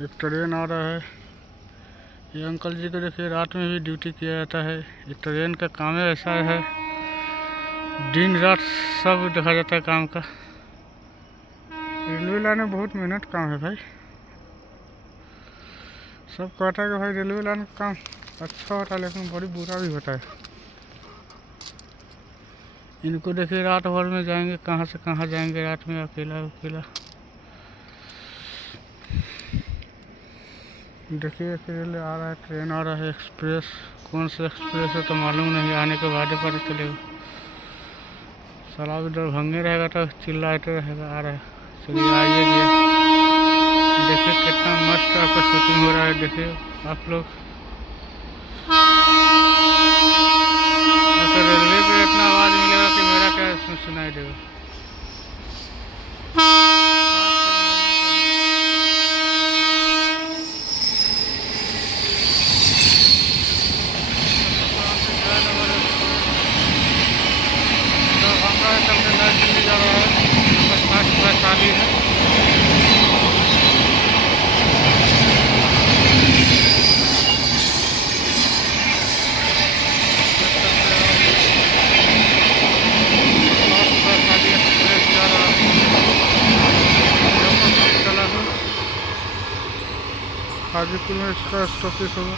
एक ट्रेन आ रहा है। ये अंकल जी को देखिए, रात में भी ड्यूटी किया जाता है। ये ट्रेन का काम है, ऐसा है दिन रात सब देखा जाता है काम का। रेलवे लाइन में बहुत मेहनत काम है भाई। सब कहता है कि भाई रेलवे लाइन का काम अच्छा होता है, लेकिन बड़ी बुरा भी होता है। इनको देखिए, रात भर में जाएंगे, कहाँ से कहाँ जाएंगे रात में, अकेला अकेला। देखिए रेल आ रहा है, ट्रेन आ रहा है, एक्सप्रेस। कौन सा एक्सप्रेस है तो मालूम नहीं, आने के बाद ही पता चलेगा। साला भी दरभंगे रहेगा तो चिल्लाते रहेगा, आ रहा है। चलिए आइए गया। देखिए कितना मस्त आपका शूटिंग हो रहा है, देखिए आप लोग। तो रेलवे पे इतना आवाज़ मिलेगा कि मेरा क्या सुनाई देगा। जा रहा है, शादी है। हाजीपुर में इसका स्टॉपेज होगा।